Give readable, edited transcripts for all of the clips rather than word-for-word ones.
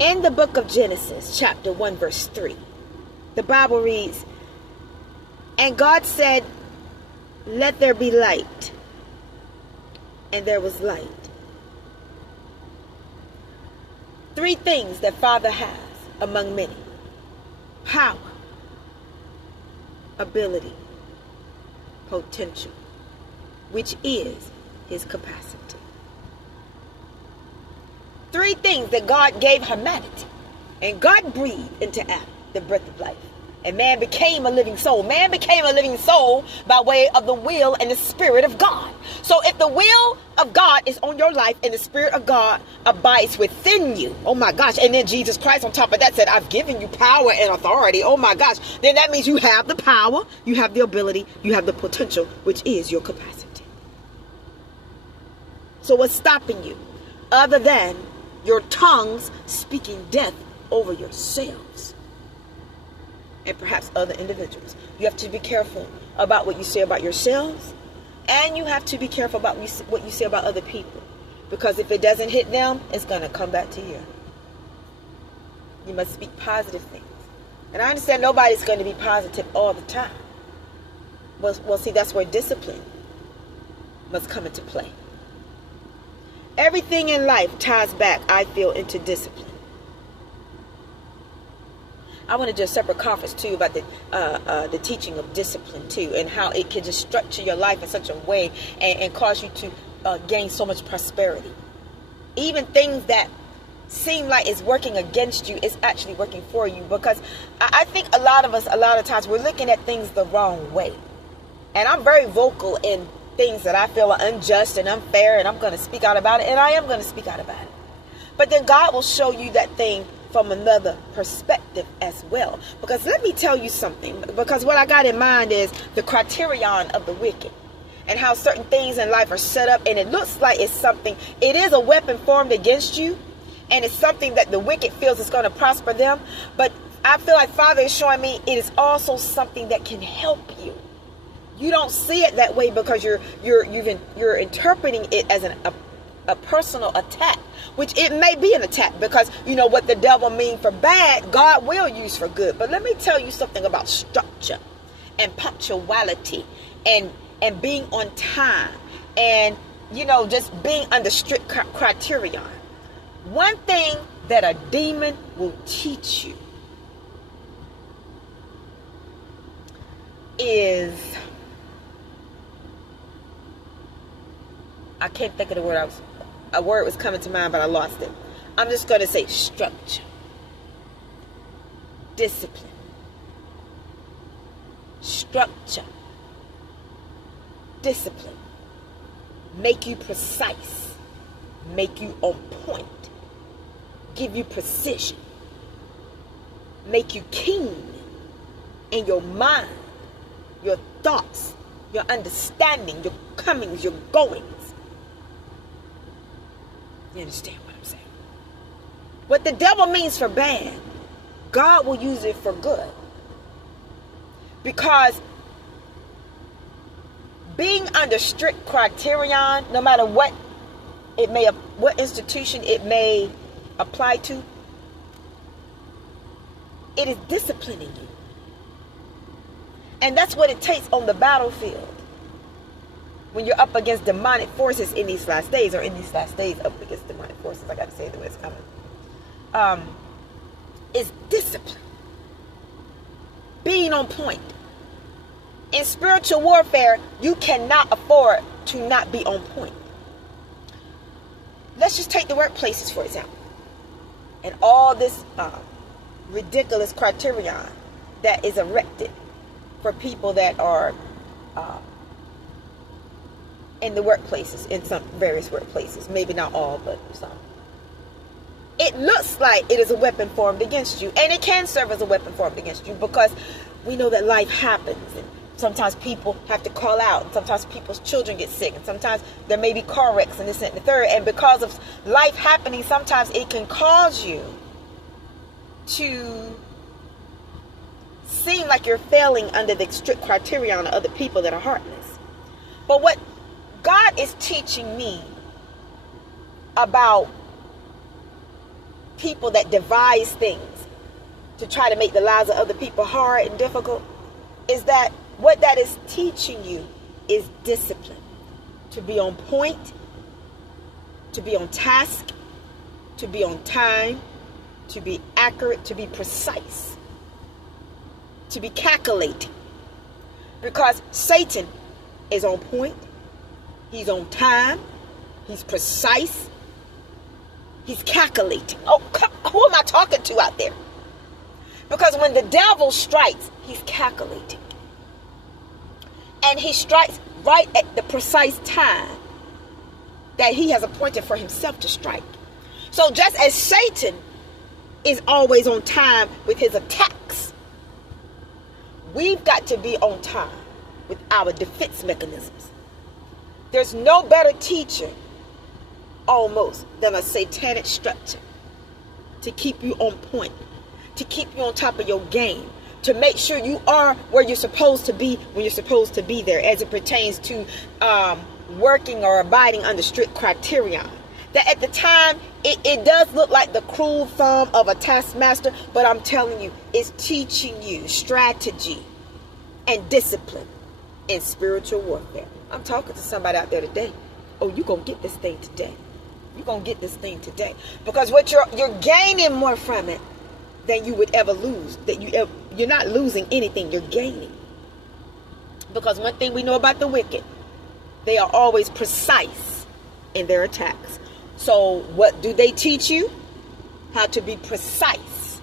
In the book of Genesis, chapter 1, verse 3, the Bible reads, "And God said, let there be light. And there was light." Three things that Father has among many: power, ability, potential, which is his capacity. Three things that God gave humanity. And God breathed into Adam the breath of life. And man became a living soul. Man became a living soul by way of the will and the Spirit of God. So if the will of God is on your life and the Spirit of God abides within you, oh my gosh, and then Jesus Christ on top of that said, I've given you power and authority, oh my gosh, then that means you have the power, you have the ability, you have the potential, which is your capacity. So what's stopping you other than your tongues speaking death over yourselves and perhaps other individuals? You have to be careful about what you say about yourselves, and you have to be careful about what you say about other people, because if it doesn't hit them, it's going to come back to you. You must speak positive things. And I understand nobody's going to be positive all the time. Well, see, that's where discipline must come into play. Everything in life ties back, I feel, into discipline. I want to do a separate conference too about the teaching of discipline too, and how it can just structure your life in such a way and cause you to gain so much prosperity. Even things that seem like it's working against you, it's actually working for you, because I think a lot of times we're looking at things the wrong way. And I'm very vocal in things that I feel are unjust and unfair, and I'm going to speak out about it, and I am going to speak out about it. But then God will show you that thing from another perspective as well. Because let me tell you something, because what I got in mind is the criterion of the wicked, and how certain things in life are set up, and it looks like it's something, it is a weapon formed against you, and it's something that the wicked feels is going to prosper them. But I feel like Father is showing me it is also something that can help you. You don't see it that way because you're interpreting it as a personal attack, which it may be an attack, because you know what the devil means for bad, God will use for good. But let me tell you something about structure and punctuality and being on time, and just being under strict criterion. One thing that a demon will teach you is, I can't think of the word. A word was coming to mind, but I lost it. I'm just going to say structure, discipline, structure, discipline. Make you precise, make you on point, give you precision, make you keen in your mind, your thoughts, your understanding, your comings, your goings. You understand what I'm saying? What the devil means for bad, God will use it for good. Because being under strict criterion, no matter what institution it may apply to, it is disciplining you. And that's what it takes on the battlefield. When you're up against demonic forces in these last days, or in these last days up against demonic forces, I got to say it the way it's coming. It's discipline. Being on point. In spiritual warfare, you cannot afford to not be on point. Let's just take the workplaces, for example. And all this ridiculous criterion that is erected for people that are in the workplaces, in some various workplaces, maybe not all, but some. It looks like it is a weapon formed against you, and it can serve as a weapon formed against you, because we know that life happens, and sometimes people have to call out, and sometimes people's children get sick, and sometimes there may be car wrecks and this and the third, and because of life happening, sometimes it can cause you to seem like you're failing under the strict criterion of other people that are heartless. But what God is teaching me about people that devise things to try to make the lives of other people hard and difficult, is that what that is teaching you is discipline. To be on point, to be on task, to be on time, to be accurate, to be precise, to be calculating. Because Satan is on point, he's on time, he's precise, he's calculating. Oh, who am I talking to out there? Because when the devil strikes, he's calculating. And he strikes right at the precise time that he has appointed for himself to strike. So just as Satan is always on time with his attacks, we've got to be on time with our defense mechanisms. There's no better teacher almost than a satanic structure to keep you on point, to keep you on top of your game, to make sure you are where you're supposed to be when you're supposed to be there, as it pertains to working or abiding under strict criterion. That at the time, it does look like the cruel thumb of a taskmaster, but I'm telling you, it's teaching you strategy and discipline in spiritual warfare. I'm talking to somebody out there today. Oh, you're going to get this thing today. You're going to get this thing today. Because what you're gaining more from it than you would ever lose. That you're not losing anything, you're gaining. Because one thing we know about the wicked, they are always precise in their attacks. So what do they teach you? How to be precise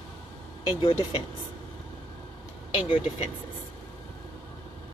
in your defense, in your defenses.